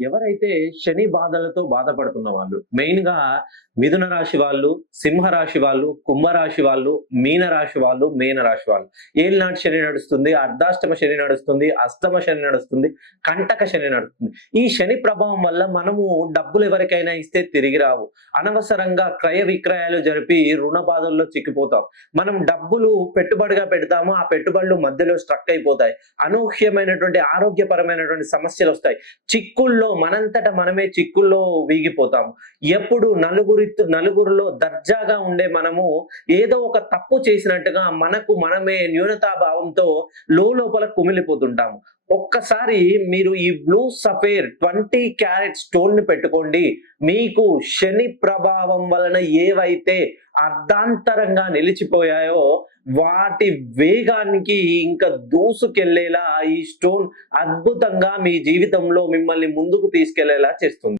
ఎవరైతే శని బాధలతో బాధపడుతున్న వాళ్ళు మెయిన్ గా మిథున రాశి వాళ్ళు, సింహ రాశి వాళ్ళు, కుంభ రాశి వాళ్ళు, మీన రాశి వాళ్ళు, మీన రాశి వాళ్ళు, ఏలినాటి శని నడుస్తుంది, అర్ధాష్టమ శని నడుస్తుంది, అష్టమ శని నడుస్తుంది, కంటక శని నడుస్తుంది. ఈ శని ప్రభావం వల్ల మనము డబ్బులు ఎవరికైనా ఇస్తే తిరిగి రావు, అనవసరంగా క్రయ విక్రయాలు జరిపి రుణ బాధల్లో చిక్కిపోతాం. మనం డబ్బులు పెట్టుబడిగా పెడతాము, ఆ పెట్టుబడులు మధ్యలో స్ట్రక్ అయిపోతాయి, అనూహ్యమైనటువంటి ఆరోగ్యపరమైనటువంటి సమస్యలు వస్తాయి. చిక్కుల్లో మనంతట మనమే చిక్కుల్లో వీగిపోతాము. ఎప్పుడు నలుగురిలో దర్జాగా ఉండే మనము ఏదో ఒక తప్పు చేసినట్టుగా మనకు మనమే న్యూనతాభావంతో లోపల కుమిలిపోతుంటాము. ఒక్కసారి మీరు ఈ బ్లూ సఫేర్ 20 క్యారెట్ స్టోన్ ని పెట్టుకోండి. మీకు శని ప్రభావం వలన ఏవైతే అర్ధాంతరంగా నిలిచిపోయాయో వాటి వేగానికి ఇంకా దూసుకెళ్లేలా ఈ స్టోన్ అద్భుతంగా మీ జీవితంలో మిమ్మల్ని ముందుకు తీసుకెళ్లేలా చేస్తుంది.